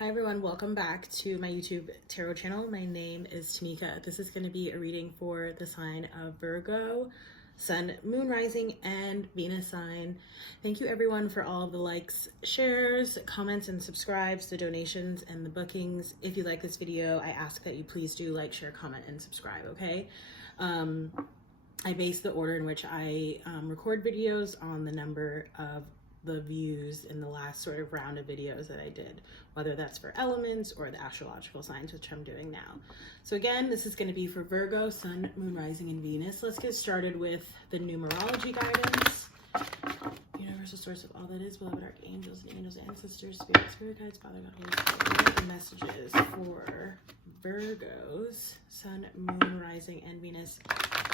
Hi everyone, welcome back to my YouTube tarot channel. My name is Tanika. This is going to be a reading for the sign of Virgo, Sun, Moon, Rising, and Venus sign. Thank you everyone for all of the likes, shares, comments, and subscribes, the donations, and the bookings. If you like this video, I ask that you please do like, share, comment, and subscribe, okay? I base the order in which I record videos on the number of the views in the last sort of round of videos that I did, whether that's for elements or the astrological signs, which I'm doing now. So again, this is going to be for Virgo, Sun, Moon, Rising, and Venus. Let's get started with the numerology guidance. Universal source of all that is, beloved archangels and angels, ancestors, spirit guides, Father God, Holy Spirit. The messages for Virgos, Sun, Moon, Rising, and Venus.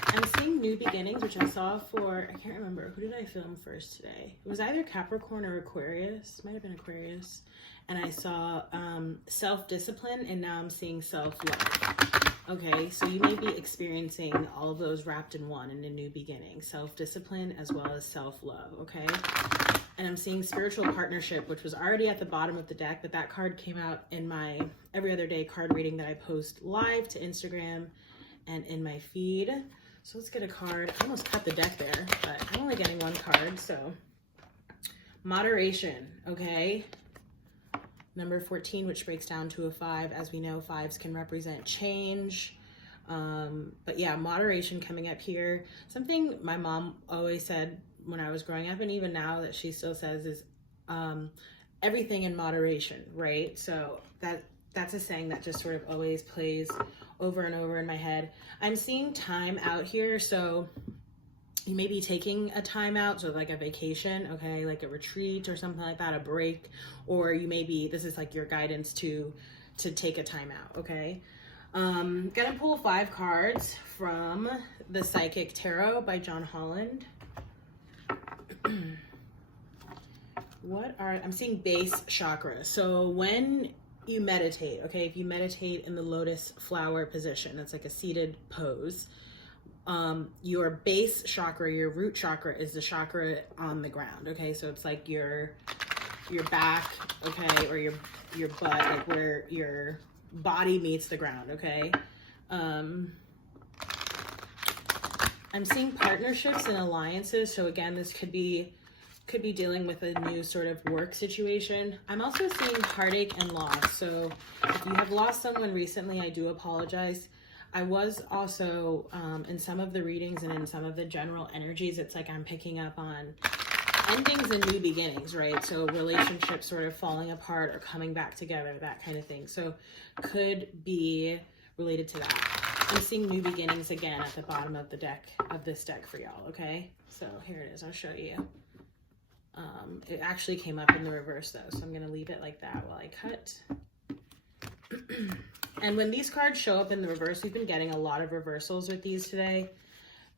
I'm seeing new beginnings, which I saw for, I can't remember, who did I film first today? It was either Capricorn or Aquarius, might have been Aquarius. And I saw self-discipline, and now I'm seeing self-love. Okay, so you may be experiencing all of those wrapped in one in a new beginning. Self-discipline as well as self-love, okay? And I'm seeing spiritual partnership, which was already at the bottom of the deck, but that card came out in my every other day card reading that I post live to Instagram and in my feed. So let's get a card. I almost cut the deck there, but I'm only getting one card, so. Moderation, okay? Number 14, which breaks down to a 5. As we know, 5s can represent change. But yeah, moderation coming up here. Something my mom always said when I was growing up, and even now that she still says, is everything in moderation, right? So that's a saying that just sort of always plays over and over in my head. I'm seeing time out here, so you may be taking a time out, so like a vacation, okay, like a retreat or something like that, a break, or you may be, this is like your guidance to take a time out, okay? Gonna pull 5 cards from the Psychic Tarot by John Holland. I'm seeing base chakra. So when you meditate, okay, if you meditate in the lotus flower position, that's like a seated pose, your base chakra, your root chakra, is the chakra on the ground, okay? So it's like your back, okay, or your butt, like where your body meets the ground, okay? I'm seeing partnerships and alliances. So again, this could be dealing with a new sort of work situation. I'm also seeing heartache and loss. So if you have lost someone recently, I do apologize. I was also, in some of the readings and in some of the general energies, it's like I'm picking up on endings and new beginnings, right? So relationships sort of falling apart or coming back together, that kind of thing. So could be related to that. I'm seeing new beginnings again at the bottom of the deck, of this deck for y'all, okay? So here it is, I'll show you. It actually came up in the reverse though, so I'm gonna leave it like that while I cut. And when these cards show up in the reverse, we've been getting a lot of reversals with these today.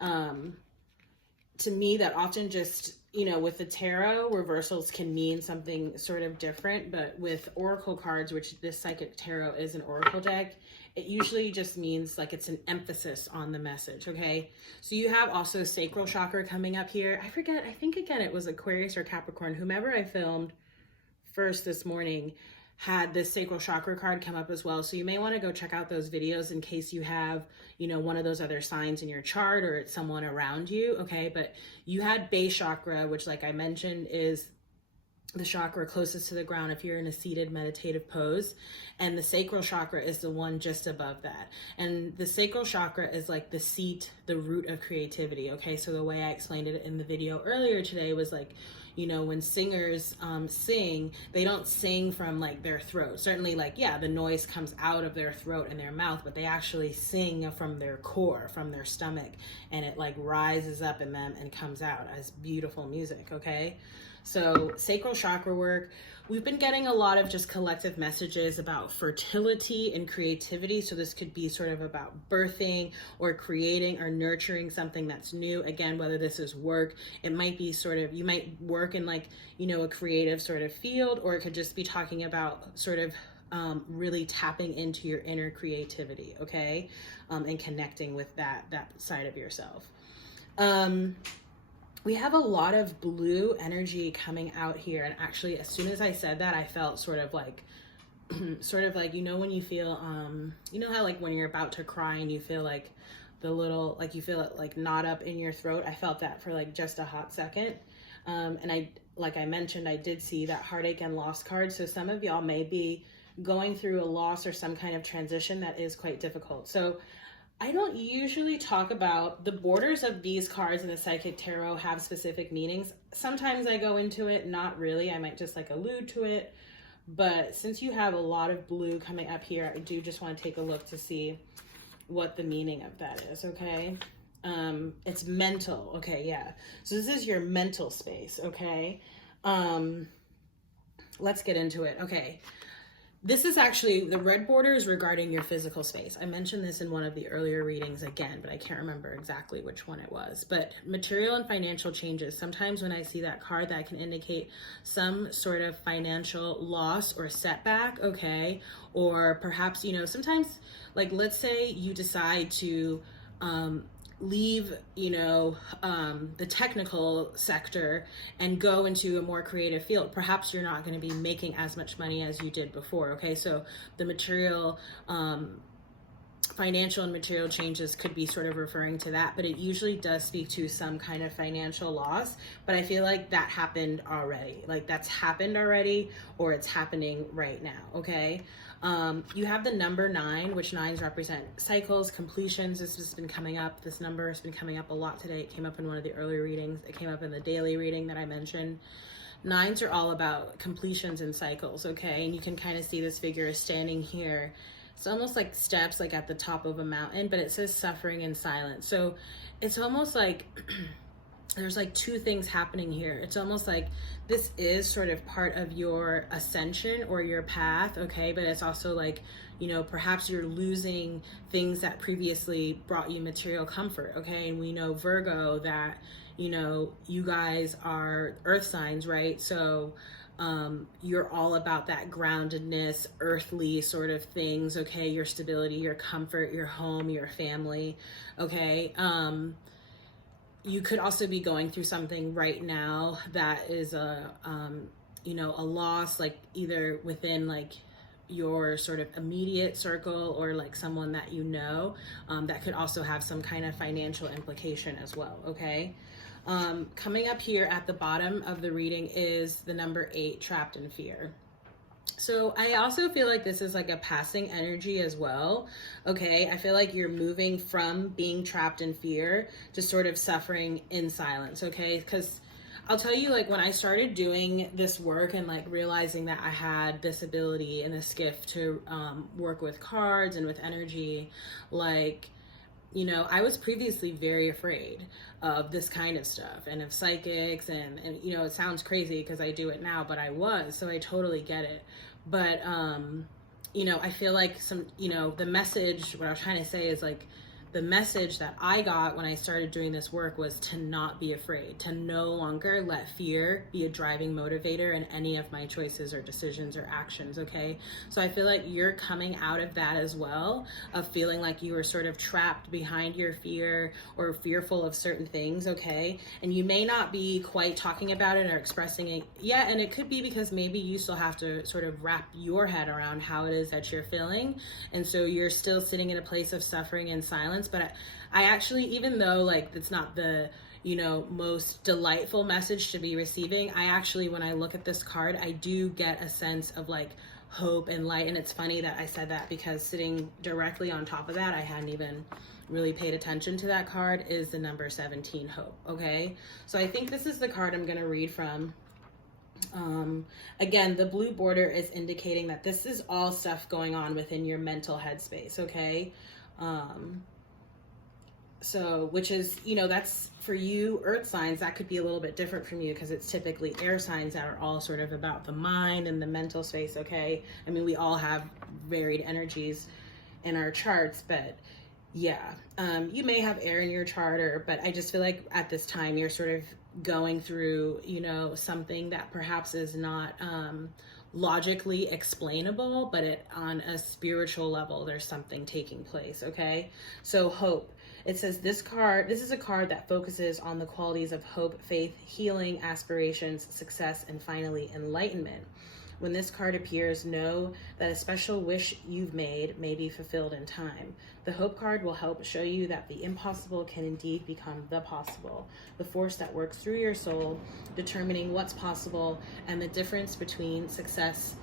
To me, that often just, with the tarot, reversals can mean something sort of different, but with oracle cards, which this Psychic Tarot is an oracle deck, it usually just means like it's an emphasis on the message, okay? So you have also sacral chakra coming up here. I forget, I think again, it was Aquarius or Capricorn, whomever I filmed first this morning had this sacral chakra card come up as well. So you may want to go check out those videos in case you have, one of those other signs in your chart or it's someone around you, okay? But you had base chakra, which like I mentioned is the chakra closest to the ground if you're in a seated meditative pose, and the sacral chakra is the one just above that. And the sacral chakra is like the seat, the root of creativity, okay? So the way I explained it in the video earlier today was like, when singers sing, they don't sing from like their throat. Certainly like, yeah, the noise comes out of their throat and their mouth, but they actually sing from their core, from their stomach, and it like rises up in them and comes out as beautiful music, okay? So sacral chakra work, we've been getting a lot of just collective messages about fertility and creativity. So this could be sort of about birthing or creating or nurturing something that's new. Again, whether this is work, it might be sort of, you might work in like, a creative sort of field, or it could just be talking about sort of really tapping into your inner creativity, okay? And connecting with that side of yourself. We have a lot of blue energy coming out here. And actually, as soon as I said that, I felt sort of like sort of like, you know, when you feel, you know how like when you're about to cry and you feel like the little, like you feel it like knot up in your throat. I felt that for like just a hot second. And like I mentioned, I did see that heartache and loss card. So some of y'all may be going through a loss or some kind of transition that is quite difficult. So I don't usually talk about the borders of these cards in the Psychic Tarot have specific meanings. Sometimes I go into it, not really. I might just like allude to it. But since you have a lot of blue coming up here, I do just want to take a look to see what the meaning of that is, okay? It's mental, okay, yeah. So this is your mental space, okay? Let's get into it, okay. This is actually, the red border is regarding your physical space. I mentioned this in one of the earlier readings again, but I can't remember exactly which one it was. But material and financial changes. Sometimes when I see that card, that can indicate some sort of financial loss or setback, okay? Or perhaps, you know, sometimes, like let's say you decide to leave, you know, the technical sector and go into a more creative field. Perhaps you're not going to be making as much money as you did before, okay? So the material, financial and material changes could be sort of referring to that, but it usually does speak to some kind of financial loss. But I feel like that happened already. Like that's happened already, or it's happening right now, okay? You have the number 9, which 9s represent cycles, completions. This has been coming up. This number has been coming up a lot today. It came up in one of the earlier readings. It came up in the daily reading that I mentioned. 9s are all about completions and cycles, okay? And you can kind of see this figure is standing here. It's almost like steps, like at the top of a mountain, but it says suffering in silence. So it's almost like there's like two things happening here. It's almost like this is sort of part of your ascension or your path, okay? But it's also like, you know, perhaps you're losing things that previously brought you material comfort, okay? And we know Virgo that, you know, you guys are earth signs, right? So you're all about that groundedness, earthly sort of things, okay? Your stability, your comfort, your home, your family, okay? You could also be going through something right now that is a, you know, a loss, like either within like your sort of immediate circle or like someone that you know, that could also have some kind of financial implication as well, okay? Coming up here at the bottom of the reading is the number 8, trapped in fear. So I also feel like this is like a passing energy as well, okay? I feel like you're moving from being trapped in fear to sort of suffering in silence, okay? Because I'll tell you, like when I started doing this work and like realizing that I had this ability and this gift to work with cards and with energy, like, you know, I was previously very afraid of this kind of stuff and of psychics and you know, it sounds crazy because I do it now, but I was, so I totally get it. But, you know, I feel like some, you know, the message, what I was trying to say is like, the message that I got when I started doing this work was to not be afraid, to no longer let fear be a driving motivator in any of my choices or decisions or actions, okay? So I feel like you're coming out of that as well, of feeling like you were sort of trapped behind your fear or fearful of certain things, okay? And you may not be quite talking about it or expressing it yet, and it could be because maybe you still have to sort of wrap your head around how it is that you're feeling, and so you're still sitting in a place of suffering and silence. But I actually, even though like it's not the, you know, most delightful message to be receiving, I actually, when I look at this card, I do get a sense of like hope and light. And it's funny that I said that because sitting directly on top of that, I hadn't even really paid attention to that card, is the number 17, hope, okay? So I think this is the card I'm going to read from. Again, the blue border is indicating that this is all stuff going on within your mental headspace, okay? So, which is, you know, that's for you earth signs, that could be a little bit different from you because it's typically air signs that are all sort of about the mind and the mental space, okay? I mean, we all have varied energies in our charts, but yeah, you may have air in your chart, but I just feel like at this time you're sort of going through, you know, something that perhaps is not logically explainable, but on a spiritual level, there's something taking place, okay? So hope. It says this is a card that focuses on the qualities of hope, faith, healing, aspirations, success, and finally enlightenment. When this card appears, know that a special wish you've made may be fulfilled in time. The Hope card will help show you that the impossible can indeed become the possible, the force that works through your soul, determining what's possible and the difference between success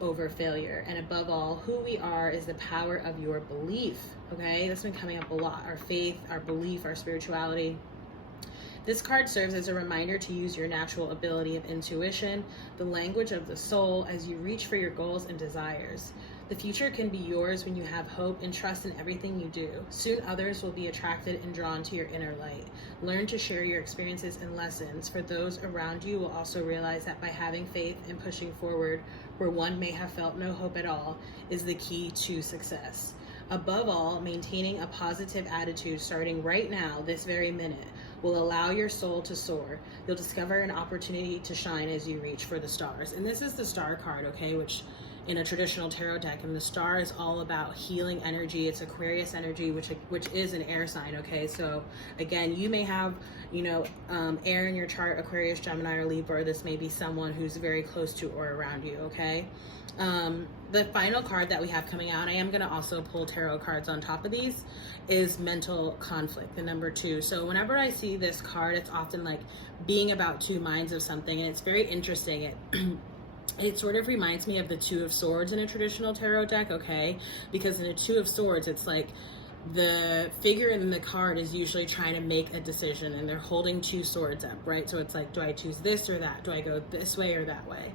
over failure. And above all, who we are is the power of your belief. Okay, that's been coming up a lot. Our faith, our belief, our spirituality. This card serves as a reminder to use your natural ability of intuition, the language of the soul, as you reach for your goals and desires. The future can be yours when you have hope and trust in everything you do. Soon others will be attracted and drawn to your inner light. Learn to share your experiences and lessons, for those around you will also realize that by having faith and pushing forward where one may have felt no hope at all is the key to success. Above all, maintaining a positive attitude starting right now, this very minute, will allow your soul to soar. You'll discover an opportunity to shine as you reach for the stars. And this is the star card, okay, which in a traditional tarot deck, and the star is all about healing energy. It's Aquarius energy, which is an air sign, okay? So again, you may have, air in your chart, Aquarius, Gemini, or Libra. This may be someone who's very close to or around you, okay? The final card that we have coming out, I am going to also pull tarot cards on top of these, is mental conflict, the number 2. So whenever I see this card, it's often like being about two minds of something, and it's very interesting. It sort of reminds me of the Two of Swords in a traditional tarot deck, okay? Because in a Two of Swords, it's like the figure in the card is usually trying to make a decision, and they're holding two swords up, right? So it's like, do I choose this or that? Do I go this way or that way?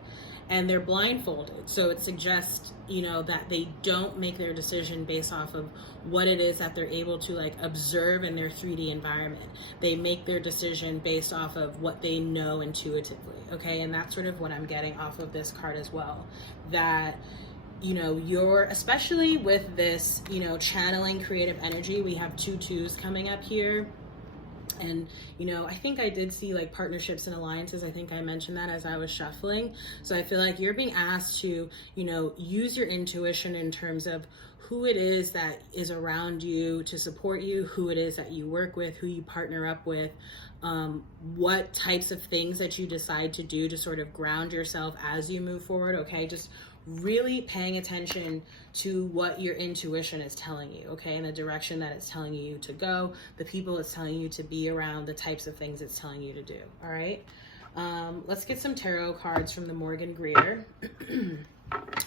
And they're blindfolded. So it suggests, that they don't make their decision based off of what it is that they're able to like observe in their 3D environment. They make their decision based off of what they know intuitively, okay? And that's sort of what I'm getting off of this card as well. That, you're, especially with this, channeling creative energy, we have 2 2s coming up here. And, I think I did see like partnerships and alliances. I think I mentioned that as I was shuffling. So I feel like you're being asked to, use your intuition in terms of who it is that is around you to support you, who it is that you work with, who you partner up with, what types of things that you decide to do to sort of ground yourself as you move forward. Okay, just really paying attention to what your intuition is telling you, okay, and the direction that it's telling you to go, the people it's telling you to be around, the types of things it's telling you to do. All right, let's get some tarot cards from the Morgan Greer.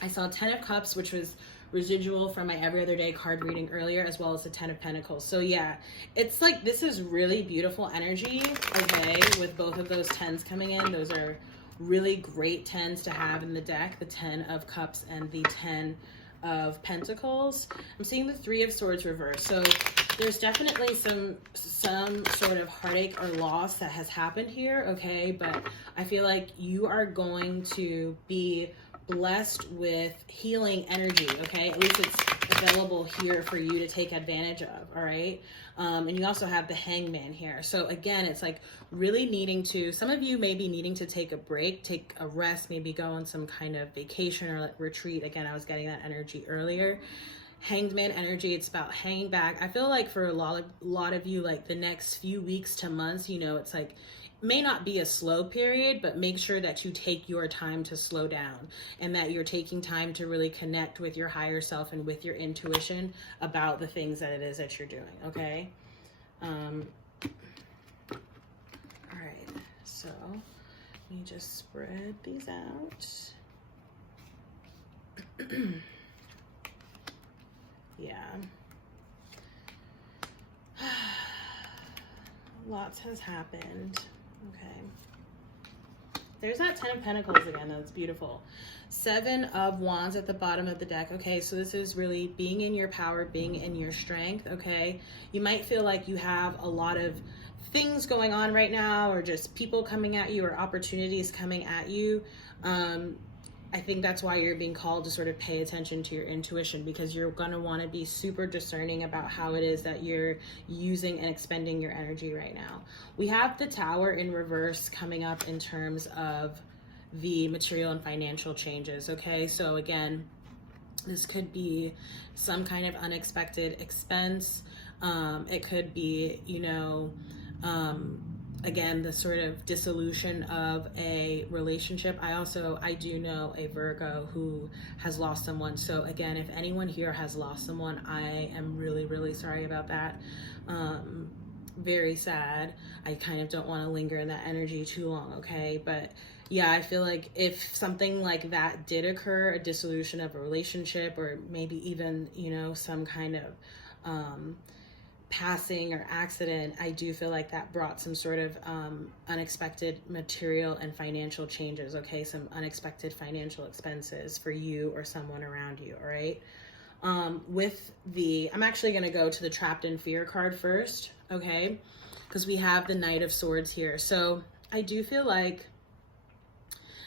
I saw 10 of Cups, which was residual from my every other day card reading earlier, as well as the 10 of Pentacles. So yeah, it's like this is really beautiful energy, okay, with both of those 10s coming in. Those are really great 10s to have in the deck, the 10 of Cups and the 10 of Pentacles. I'm seeing the 3 of Swords reversed. So there's definitely some sort of heartache or loss that has happened here, okay? But I feel like you are going to be blessed with healing energy, okay? At least it's available here for you to take advantage of, all right? And you also have the Hangman here. So again, it's like really needing to, some of you may be needing to take a break, take a rest, maybe go on some kind of vacation or like retreat. Again, I was getting that energy earlier. Hanged Man energy, it's about hanging back. I feel like for a lot of you, like the next few weeks to months, it's like, may not be a slow period, but make sure that you take your time to slow down and that you're taking time to really connect with your higher self and with your intuition about the things that it is that you're doing, okay? All right, so let me just spread these out. Yeah. Lots has happened. Okay. There's that 10 of Pentacles again. That's beautiful. 7 of Wands at the bottom of the deck. Okay, so this is really being in your power, being in your strength, okay? You might feel like you have a lot of things going on right now, or just people coming at you, or opportunities coming at you. I think that's why you're being called to sort of pay attention to your intuition, because you're going to want to be super discerning about how it is that you're using and expending your energy right now. We have the Tower in reverse coming up in terms of the material and financial changes, okay? So again, this could be some kind of unexpected expense. It could be, again, the sort of dissolution of a relationship. I do know a Virgo who has lost someone. So again, if anyone here has lost someone, I am really, really sorry about that. Very sad. I kind of don't want to linger in that energy too long, okay? But yeah, I feel like if something like that did occur, a dissolution of a relationship, or maybe even, you know, some kind of passing or accident, I do feel like that brought some sort of unexpected material and financial changes, okay? Some unexpected financial expenses for you or someone around you, all right? I'm actually going to go to the Trapped in Fear card first, okay? Because we have the Knight of Swords here. So I do feel like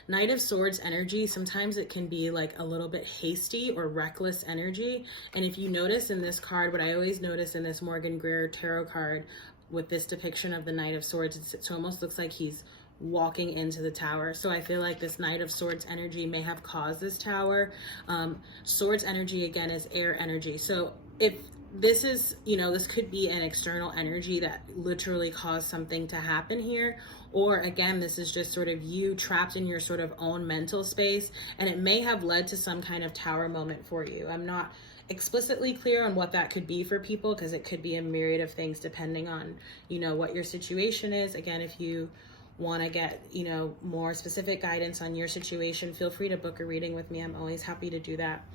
Knight of Swords energy, sometimes it can be like a little bit hasty or reckless energy. And if you notice in this card, what I always notice in this Morgan Greer tarot card with this depiction of the Knight of Swords, it almost looks like he's walking into the tower. So I feel like this Knight of Swords energy may have caused this tower. Swords energy, again, is air energy. So if this is, you know, this could be an external energy that literally caused something to happen here. Or again, this is just sort of you trapped in your sort of own mental space, and it may have led to some kind of tower moment for you. I'm not explicitly clear on what that could be for people, because it could be a myriad of things depending on, you know, what your situation is. Again, if you want to get, you know, more specific guidance on your situation, feel free to book a reading with me. I'm always happy to do that.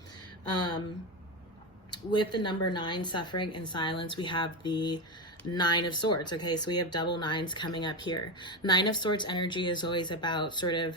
With the number 9, suffering in silence, we have the 9 of Swords. Okay, so we have double 9s coming up here. 9 of Swords energy is always about sort of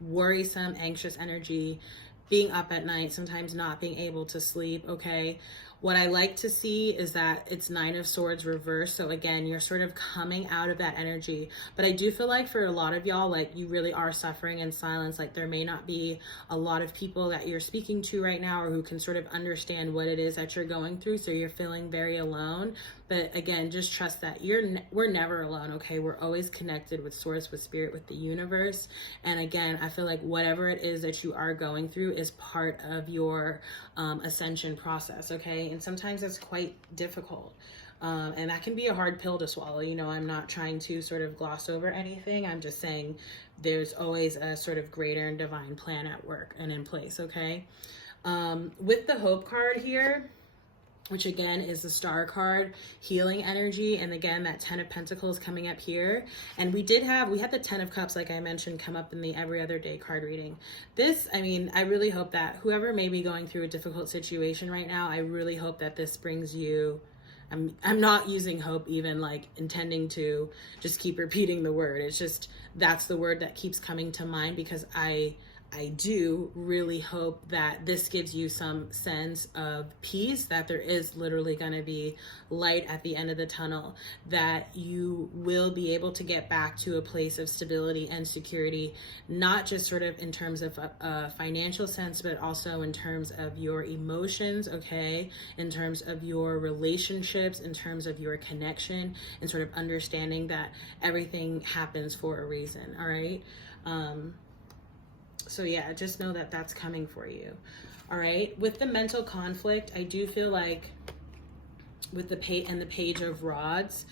worrisome, anxious energy, being up at night, sometimes not being able to sleep, okay? What I like to see is that it's 9 of Swords reversed. So again, you're sort of coming out of that energy. But I do feel like for a lot of y'all, like you really are suffering in silence. Like there may not be a lot of people that you're speaking to right now or who can sort of understand what it is that you're going through. So you're feeling very alone. But again, just trust that we're never alone, okay? We're always connected with Source, with Spirit, with the universe. And again, I feel like whatever it is that you are going through is part of your ascension process, okay? And sometimes it's quite difficult. And that can be a hard pill to swallow. You know, I'm not trying to sort of gloss over anything. I'm just saying there's always a sort of greater and divine plan at work and in place, okay? With the Hope card here, which again is the Star card, healing energy, and again that 10 of Pentacles coming up here. And we had the 10 of Cups, like I mentioned, come up in the every other day card reading. This, I mean, I really hope that whoever may be going through a difficult situation right now, I really hope that this brings you, I'm not using hope even like intending to just keep repeating the word. It's just, that's the word that keeps coming to mind, because I do really hope that this gives you some sense of peace, that there is literally going to be light at the end of the tunnel, that you will be able to get back to a place of stability and security, not just sort of in terms of a financial sense, but also in terms of your emotions, okay? In terms of your relationships, in terms of your connection, and sort of understanding that everything happens for a reason, all right? So yeah, just know that that's coming for you. All right. With the mental conflict, I do feel like with the Page of Rods,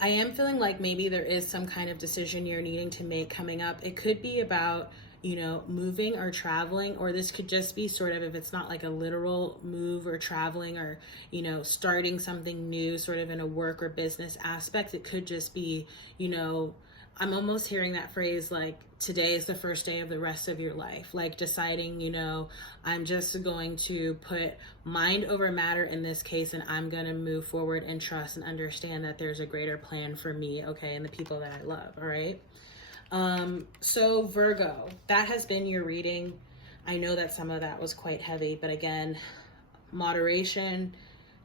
I am feeling like maybe there is some kind of decision you're needing to make coming up. It could be about, you know, moving or traveling, or this could just be sort of, if it's not like a literal move or traveling or, you know, starting something new sort of in a work or business aspect, it could just be, you know, I'm almost hearing that phrase like, today is the first day of the rest of your life. Like deciding, you know, I'm just going to put mind over matter in this case, and I'm going to move forward and trust and understand that there's a greater plan for me, okay, and the people that I love, all right? So Virgo, that has been your reading. I know that some of that was quite heavy, but again, moderation,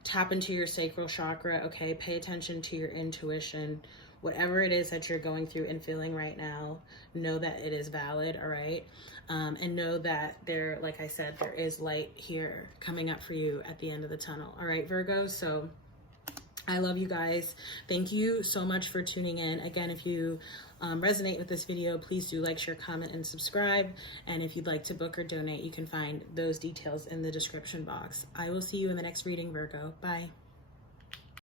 tap into your sacral chakra, okay? Pay attention to your intuition. Whatever it is that you're going through and feeling right now, know that it is valid, all right? And know that there, like I said, there is light here coming up for you at the end of the tunnel, all right, Virgo? So I love you guys. Thank you so much for tuning in. Again, if you resonate with this video, please do like, share, comment, and subscribe. And if you'd like to book or donate, you can find those details in the description box. I will see you in the next reading, Virgo. Bye.